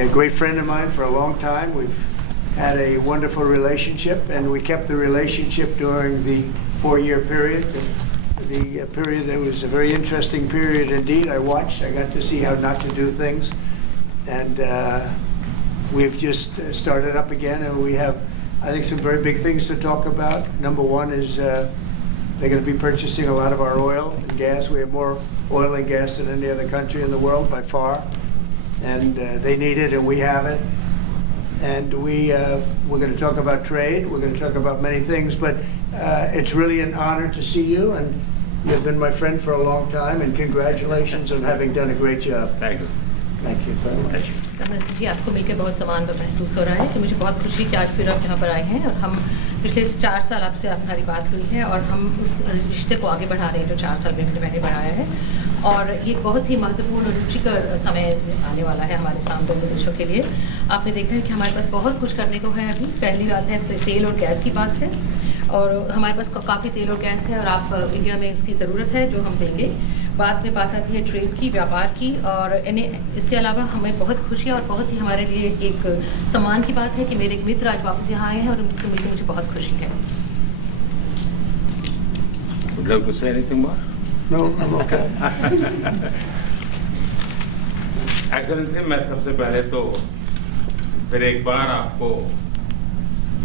a great friend of mine for a long time. We've had a wonderful relationship, and we kept the relationship during the 4-year period. The period that was a very interesting period indeed. I got to see how not to do things, and we've just started up again, and we have, I think, some very big things to talk about. Number one is they're going to be purchasing a lot of our oil and gas. We have more oil and gas than any other country in the world by far, and they need it, and we have it. And we're going to talk about trade. We're going to talk about many things, but it's really an honor to see you, and you've been my friend for a long time, and congratulations on having done a great job. Thank you. Thank you very much. Kamaljeet जी, आपको मिलकर बहुत सम्मान महसूस हो रहा है कि मुझे बहुत खुशी कि आज फिर आप यहाँ पर आए हैं, और हम पिछले 4 साल आपसे हमारी बात हुई है, और हम उस रिश्ते को आगे बढ़ा रहे हैं जो 4 साल पहले मैंने बढ़ाया है। और ये बहुत ही महत्वपूर्ण और रुचिकर समय आने वाला है हमारे सामने दोनों देशों के लिए। आपने देखा है कि हमारे पास बहुत कुछ करने को है। अभी पहली बात है तेल और गैस की बात है, और हमारे पास काफ़ी तेल और गैस है, और आप इंडिया में उसकी ज़रूरत है जो हम देंगे। बाद में बात आती है ट्रेड की, व्यापार की, और इसके अलावा हमें बहुत खुशी और बहुत ही हमारे लिए एक सम्मान की बात है कि मेरे एक मित्र आज वापस यहाँ आए हैं, और उनसे मिलकर मुझे बहुत खुशी है। Would you like to say anything more? No, I'm okay. Excellency, मैं सबसे पहले तो फिर एक बार आपको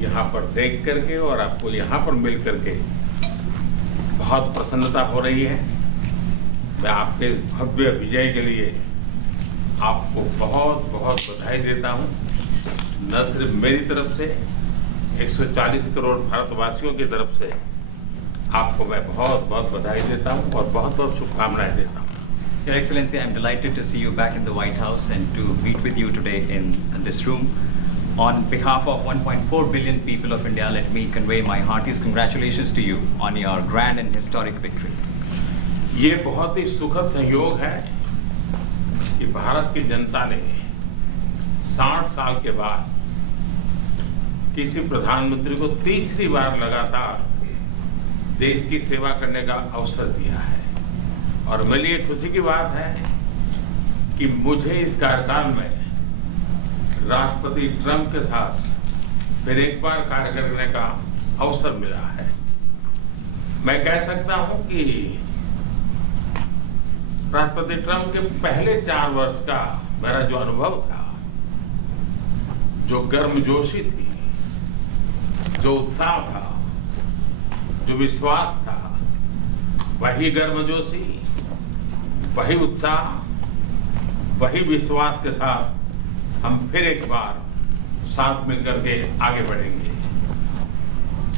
यहाँ पर देख करके और आपको यहाँ पर मिल करके बहुत प्रसन्नता हो रही है। मैं आपके भव्य विजय के लिए आपको बहुत बहुत बधाई देता हूँ। न सिर्फ मेरी तरफ से, 140 करोड़ भारतवासियों की तरफ से आपको मैं बहुत बहुत बधाई देता हूँ और बहुत बहुत शुभकामनाएं देता हूँ। Your Excellency, I am delighted to see you back in the White House and to meet with you today in this room. On behalf of 1.4 billion people of India, let me convey my heartiest congratulations to you on your grand and historic victory. ये बहुत ही सुखद संयोग है कि भारत की जनता ने 60 साल के बाद किसी प्रधानमंत्री को तीसरी बार लगातार देश की सेवा करने का अवसर दिया है। और मेरे लिए खुशी की बात है कि मुझे इस कार्यकाल में राष्ट्रपति ट्रंप के साथ फिर एक बार कार्य करने का अवसर मिला है। मैं कह सकता हूं कि राष्ट्रपति ट्रंप के पहले 4 वर्ष का मेरा जो अनुभव था, जो गर्मजोशी थी, जो उत्साह था, जो विश्वास था, वही गर्मजोशी, वही उत्साह, वही विश्वास के साथ हम फिर एक बार साथ मिलकर के आगे बढ़ेंगे।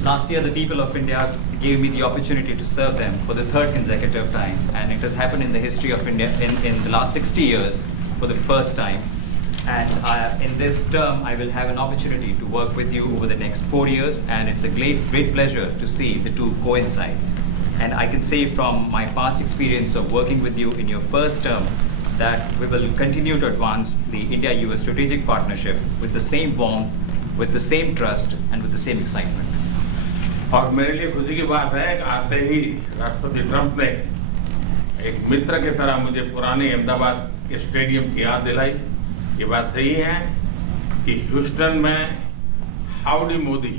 Last year, the people of India gave me the opportunity to serve them for the 3rd consecutive time, and it has happened in the history of India in the last 60 years for the first time. And in this term, I will have an opportunity to work with you over the next 4 years, and it's a great pleasure to see the two coincide. And I can say from my past experience of working with you in your first term that we will continue to advance the India-US strategic partnership with the same warmth, with the same trust, and with the same excitement. और मेरे लिए खुशी की बात है कि आते ही राष्ट्रपति ट्रंप ने एक मित्र की तरह मुझे पुराने अहमदाबाद के स्टेडियम की याद दिलाई। ये बात सही है कि ह्यूस्टन में हाउडी मोदी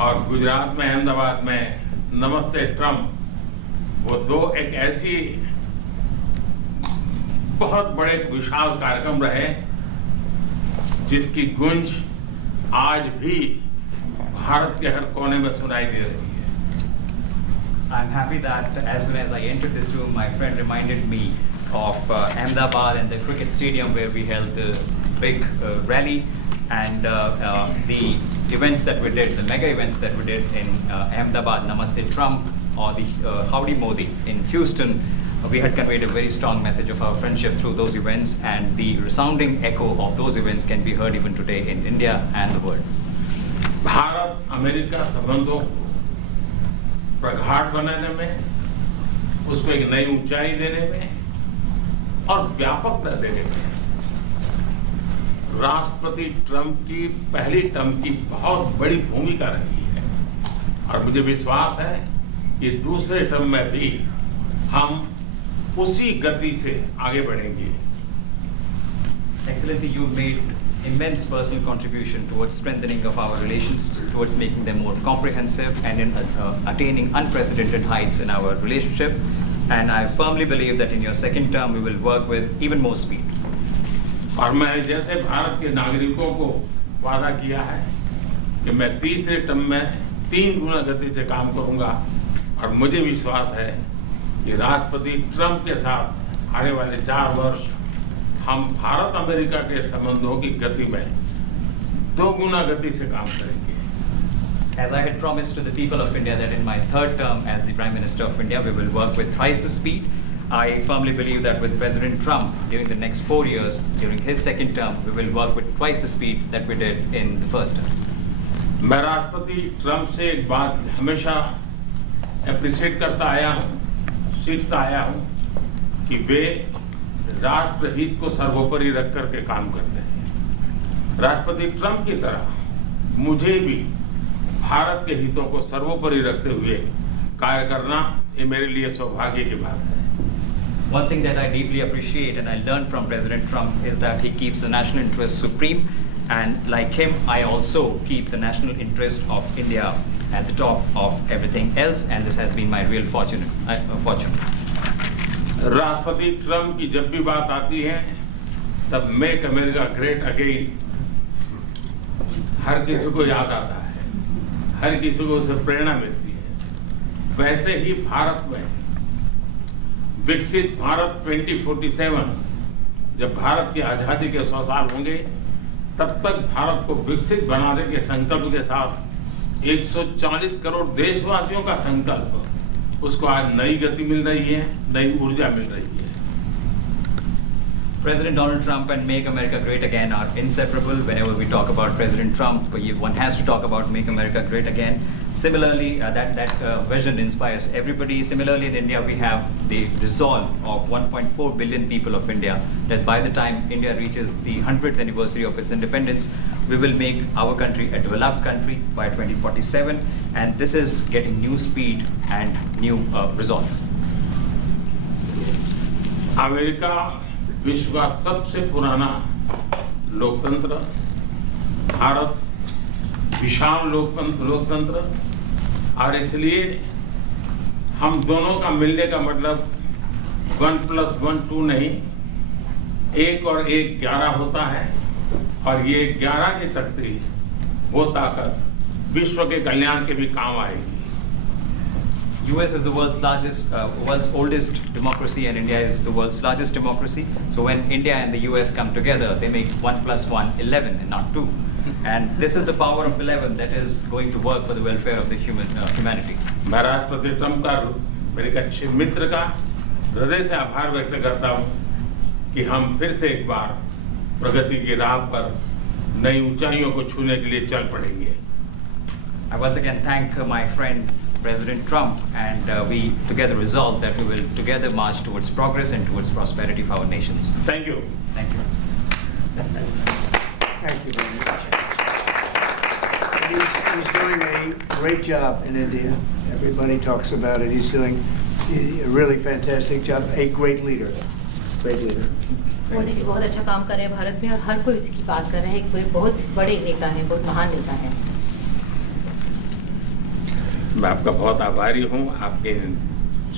और गुजरात में अहमदाबाद में नमस्ते ट्रंप, वो दो एक ऐसी बहुत बड़े विशाल कार्यक्रम रहे जिसकी गूंज आज भी भारत के हर कोने में सुनाई दे रही है। I'm happy that as soon as I entered this room, my friend reminded me of Ahmedabad and the cricket stadium where we held the big rally, and the events that we did, the mega events that we did in Ahmedabad, Namaste Trump, or the Howdy Modi in Houston. We had conveyed a very strong message of our friendship through those events, and the resounding echo of those events can be heard even today in India and the world. Bharat America संबंधों को प्रगाढ़ बनाने में, उसको एक नई ऊंचाई देने में और व्यापकता देने में राष्ट्रपति ट्रंप की पहली टर्म की बहुत बड़ी भूमिका रही है। और मुझे विश्वास है कि दूसरे टर्म में भी हम उसी गति से आगे बढ़ेंगे। Excellency, you've made immense personal contribution towards strengthening of our relations, towards making them more comprehensive and in attaining unprecedented heights in our relationship. And I firmly believe that in your second term, we will work with even more speed. और मैं जैसे भारत के नागरिकों को वादा किया है कि मैं तीसरे टर्म में 3 गुना गति से काम करूंगा, और मुझे विश्वास है कि राष्ट्रपति ट्रंप के साथ आने वाले 4 वर्ष हम भारत अमेरिका के संबंधों की गति में 2 गुना गति से काम करेंगे. As I had promised to the people of India that in my third term as the Prime Minister of India, we will work with thrice the speed. I firmly believe that with President Trump, during the next 4 years, during his second term, we will work with twice the speed that we did in the first term. मैं राष्ट्रपति Trump से एक बात हमेशा appreciate करता आया हूँ, सीखता आया हूँ कि वे राष्ट्रहित को सर्वोपरि रख करके काम करते हैं. राष्ट्रपति ट्रंप की तरह मुझे भी भारत के हितों को सर्वोपरि रखते हुए कार्य करना ये मेरे लिए सौभाग्य की बात है. One thing that I deeply appreciate and I learned from President Trump is that he keeps the national interest supreme, and like him, I also keep the national interest of India at the top of everything else, and this has been my real fortune. राष्ट्रपति Trump की जब भी बात आती है तब make America great again हर किसी को याद आता है, हर किसी को उससे प्रेरणा मिलती है. वैसे ही भारत में विकसित भारत 2047, जब भारत की आजादी के 100 साल होंगे, तब तक भारत को विकसित बनाने के संकल्प के साथ 140 करोड़ देशवासियों का संकल्प, उसको आज नई गति मिल रही है, नई ऊर्जा मिल रही है. President Donald Trump and Make America Great Again are inseparable. Whenever we talk about President Trump, one has to talk about Make America Great Again. Similarly, that vision inspires everybody. Similarly, in India, we have the resolve of 1.4 billion people of India that by the time India reaches the 100th anniversary of its independence, we will make our country a developed country by 2047. And this is getting new speed and new resolve. America विश्व का सबसे पुराना लोकतंत्र, भारत विशाल लोकतंत्र, और इसलिए हम दोनों का मिलने का मतलब 1+1 2 नहीं, 1 और 1 11 होता है, और ये 11 की शक्ति, वो ताकत विश्व के कल्याण के भी काम आएगी. US is the world's oldest democracy, and India is the world's largest democracy. So when India and the US come together, they make 1+1 11 and not 2. And this is the power of 11 that is going to work for the welfare of the humanity. मैं राष्ट्रपति Trump का, मेरे एक अच्छे मित्र का हृदय से आभार व्यक्त करता हूँ कि हम फिर से एक बार प्रगति की राह पर नई ऊंचाइयों को छूने के लिए चल पड़ेंगे. I once again thank my friend President Trump, and we together resolve that we will together march towards progress and towards prosperity for our nations. Thank you. Thank you. Thank you very much. He's doing a great job in India. Everybody talks about it. He's doing a really fantastic job. A great leader. Great leader. Modi ji बहुत अच्छा काम कर रहे हैं भारत में, और हर कोई इसकी बात कर रहे हैं. कोई बहुत बड़े नेता हैं, बहुत महान नेता हैं. मैं आपका बहुत आभारी हूँ आपके इन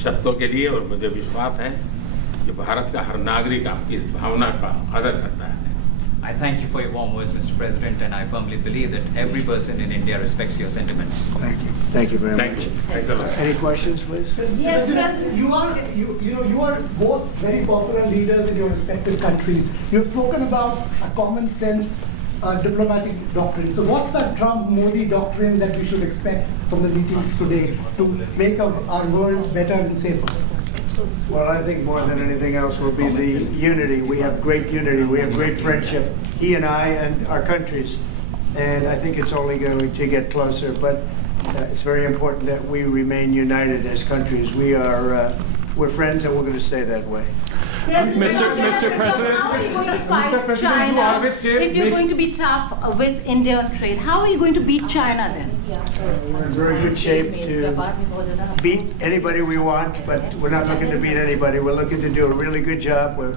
शब्दों के लिए, और मुझे विश्वास है कि भारत का हर नागरिक आपकी इस भावना का आदर करता है. I thank you for your warm words, Mr. President, and I firmly believe that every person in India respects your sentiments. Thank you. Thank you very Thank much. you. Thank you. Any questions, please? Yes, President. You are both very popular leaders in your respective countries. You've spoken about a common sense diplomatic doctrine. So what's that Trump-Modi doctrine that we should expect from the meetings today to make our world better and safer? Well, I think more than anything else will be the unity. We have great unity. We have great friendship, he and I and our countries. And I think it's only going to get closer. But it's very important that we remain united as countries. We're friends, and we're going to stay that way. Mr. President, how are you going to fight Mr. President, you China always say if you're make- going to be tough with India on trade? How are you going to beat China then? We're in very good shape to beat anybody we want, but we're not looking to beat anybody. We're looking to do a really good job. We're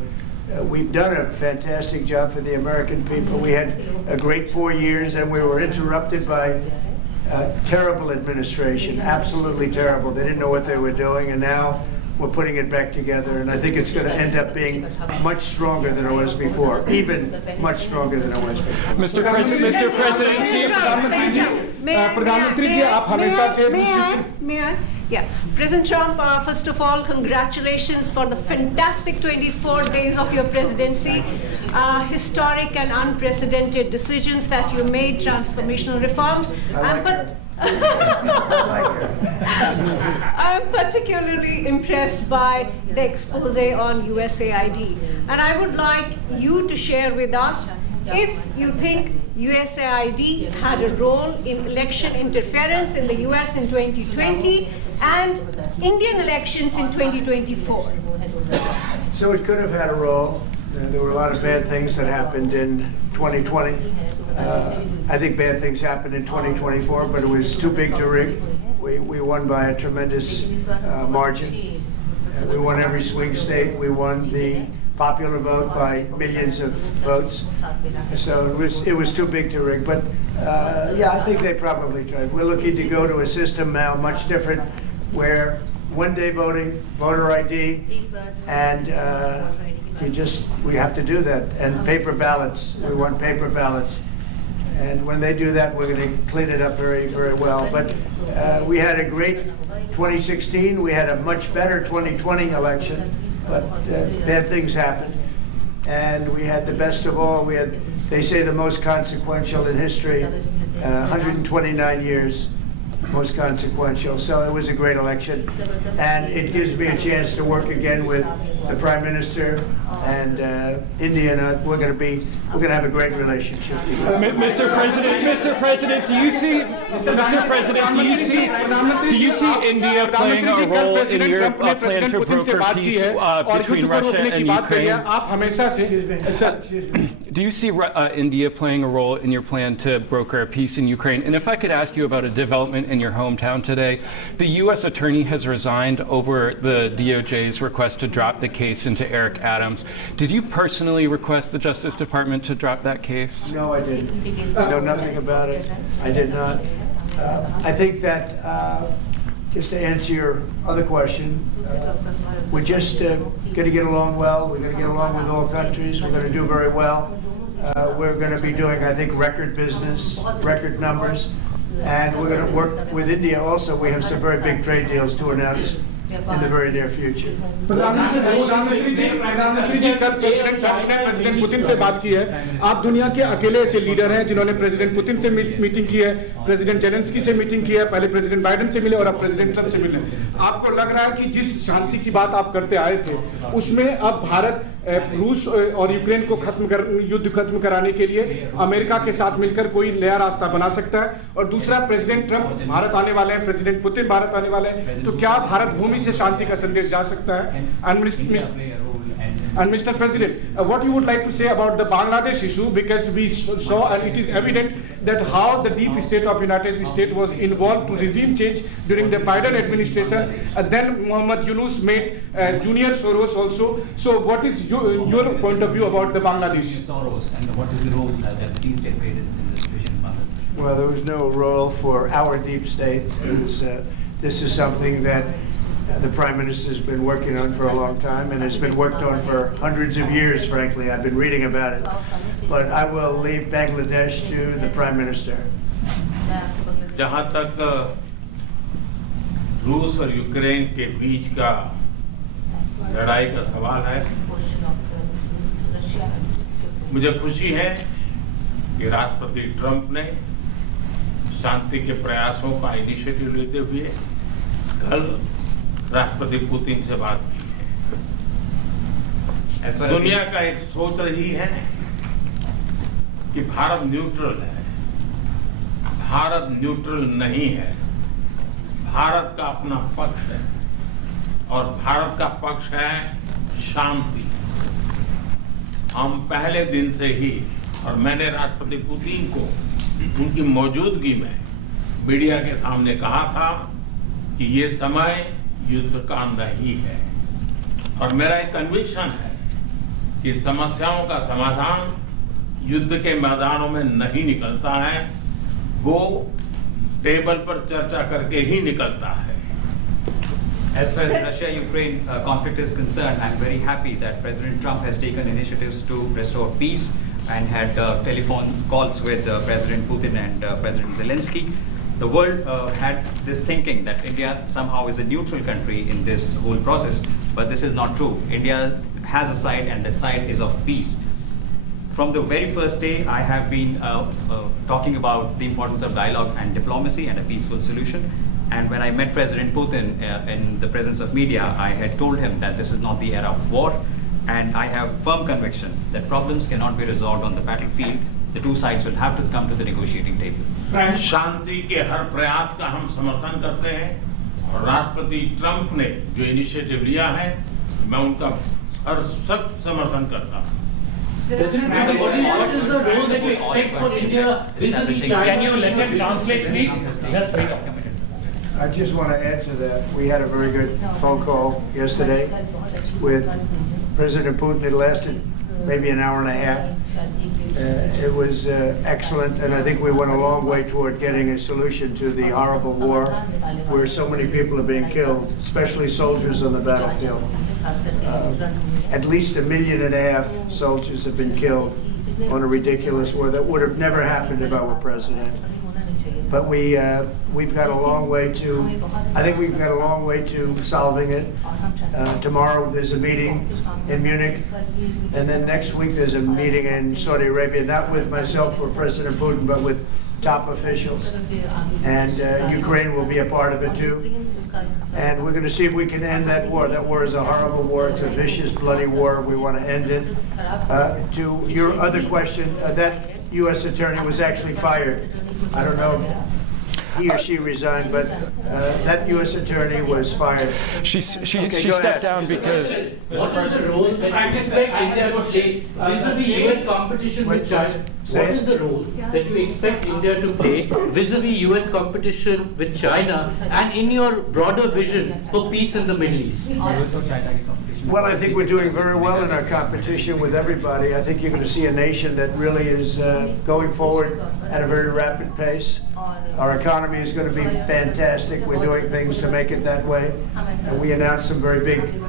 we've done a fantastic job for the American people. We had a great 4 years, and we were interrupted by terrible administration, absolutely terrible. They didn't know what they were doing, and now we're putting it back together, and I think it's going to end up being much stronger than it was before, even much stronger than it was before. Mr. President, प्रधानमंत्री जी आप हमेशा से Yeah, President Trump, first of all, congratulations for the fantastic 24 days of your presidency. Historic and unprecedented decisions that you made, transformational reforms. I'm particularly impressed by the expose on USAID. And I would like you to share with us if you think USAID had a role in election interference in the US in 2020 and Indian elections in 2024. So it could have had a role. There were a lot of bad things that happened in 2020. I think bad things happened in 2024, but it was too big to rig. We won by a tremendous margin. We won every swing state. We won the popular vote by millions of votes. So it was too big to rig. But yeah, I think they probably tried. We're looking to go to a system now much different, where one-day voting, voter ID, and we have to do that. And paper ballots. We want paper ballots. And when they do that, we're going to clean it up very, very well. But we had a great 2016. We had a much better 2020 election. But bad things happened. And we had the best of all. We had, they say, the most consequential in history, 129 years, most consequential. So it was a great election. And it gives me a chance to work again with the Prime Minister and India. And we're going to have a great relationship. Mr. President, do you see India playing a role in your plan to broker peace between Russia and Ukraine? Do you see India playing a role in your plan to broker a peace in Ukraine? And if I could ask you about a development in your hometown today, the U.S. attorney has resigned over the DOJ's request to drop the case into Eric Adams. Did you personally request the Justice Department to drop that case? No, I didn't. Know nothing about it. I did not. I think that, just to answer your other question, we're just going to get along well. We're going to get along with all countries. We're going to do very well. We're going to be doing, I think, record business, record numbers. And we're going to work with India also. We have some very big trade deals to announce in the very near future. प्रधानमंत्री जी कल president Trump ने president Putin से बात की है. आप दुनिया के अकेले ऐसे लीडर हैं जिन्होंने प्रेसिडेंट पुतिन से मीटिंग की है, प्रेसिडेंट जेलेंस्की से मीटिंग की है, पहले प्रेसिडेंट बाइडेन से मिले और अब प्रेसिडेंट ट्रंप से मिले. आपको लग रहा है कि जिस शांति की बात आप करते आए थे उसमें अब भारत रूस और यूक्रेन को युद्ध खत्म कराने के लिए अमेरिका के साथ मिलकर कोई नया रास्ता बना सकता है? और दूसरा, प्रेसिडेंट ट्रंप भारत आने वाले हैं, प्रेसिडेंट पुतिन भारत आने वाले हैं, तो क्या भारत भूमि से शांति का संदेश जा सकता है? And Mr. President, what you would like to say about the Bangladesh issue, because we saw and it is evident that how the deep state of United States was involved to regime change during the Biden administration, and then Muhammad Yunus made Junior Soros also. So what is your point of view about the Bangladesh? Soros, and what is the role that the deep state played in this situation in Bangladesh? Well, there was no role for our deep state. It was, this is something that the Prime Minister has been working on for a long time, and it's been worked on for hundreds of years, frankly. I've been reading about it. But I will leave Bangladesh to the Prime Minister. जहाँ तक रूस और Ukraine के बीच का लड़ाई का सवाल है, मुझे खुशी है कि राष्ट्रपति ट्रंप ने शांति के प्रयासों का इनिशिएटिव लेते हुए कल राष्ट्रपति पुतिन से बात की है. दुनिया का एक सोच रही है कि भारत न्यूट्रल है. भारत न्यूट्रल नहीं है. भारत का अपना पक्ष है और भारत का पक्ष है शांति. हम पहले दिन से ही, और मैंने राष्ट्रपति पुतिन को उनकी मौजूदगी में मीडिया के सामने कहा था कि ये समय युद्ध का नहीं है, और मेरा एक कन्विक्शन है कि समस्याओं का समाधान युद्ध के मैदानों में नहीं निकलता है, वो टेबल पर चर्चा करके ही निकलता है। As far as the Russia-Ukraine conflict is concerned, I'm very happy that President Trump has taken initiatives to restore peace and had telephone calls with President Putin and President Zelensky. The world had this thinking that India somehow is a neutral country in this whole process, but this is not true. India has a side, and that side is of peace. From the very first day, I have been talking about the importance of dialogue and diplomacy and a peaceful solution. And when I met President Putin in the presence of media, I had told him that this is not the era of war, and I have firm conviction that problems cannot be resolved on the battlefield. The two sides will have to come to the negotiating table. शांति के हर प्रयास का हम समर्थन करते हैं, और राष्ट्रपति Trump ने जो इनिशिएटिव लिया है, मैं उनका हर सख्त समर्थन करता हूँ। President Modi, what is the role that you expect for India vis-a-vis China? Can you let him translate, please? Yes, please. I just want to add to that. We had a very good phone call yesterday with President Putin. It lasted maybe an hour and a half. It was excellent, and I think we went a long way toward getting a solution to the horrible war where so many people are being killed, especially soldiers on the battlefield. At least 1.5 million soldiers have been killed on a ridiculous war that would have never happened if I were president. But we've got a long way to, I think we've got a long way to solving it. Tomorrow there's a meeting in Munich, and then next week there's a meeting in Saudi Arabia, not with myself or President Putin, but with top officials. And Ukraine will be a part of it too. And we're going to see if we can end that war. That war is a horrible war. It's a vicious, bloody war. We want to end it. To your other question, that U.S. attorney was actually fired. I don't know if he or she resigned, but that U.S. attorney was fired. She go stepped ahead. down because What is the role that you expect India to play vis-a-vis US competition with China? What is the role that you expect India to play vis-a-vis US competition with China and in your broader vision for peace in the Middle East? Well, I think we're doing very well in our competition with everybody. I think you're going to see a nation that really is going forward at a very rapid pace. Our economy is going to be fantastic. We're doing things to make it that way. And we announced some very big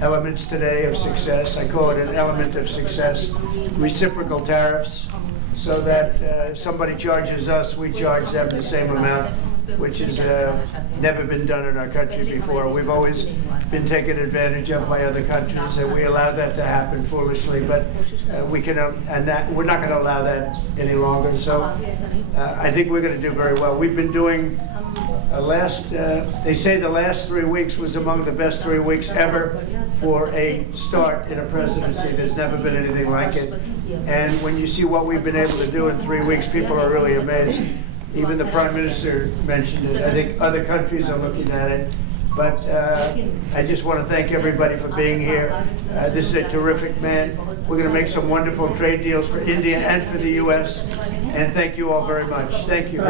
elements today of success. I call it an element of success. Reciprocal tariffs, so that somebody charges us, we charge them the same amount, which has never been done in our country before. We've always been taken advantage of by other countries, and we allow that to happen foolishly. But we're not going to allow that any longer. So I think we're going to do very well. We've been doing they say the last 3 weeks was among the best 3 weeks ever for a start in a presidency. There's never been anything like it. And when you see what we've been able to do in 3 weeks, people are really amazed. Even the Prime Minister mentioned it. I think other countries are looking at it. But I just want to thank everybody for being here. This is a terrific man. We're going to make some wonderful trade deals for India and for the U.S. And thank you all very much. Thank you.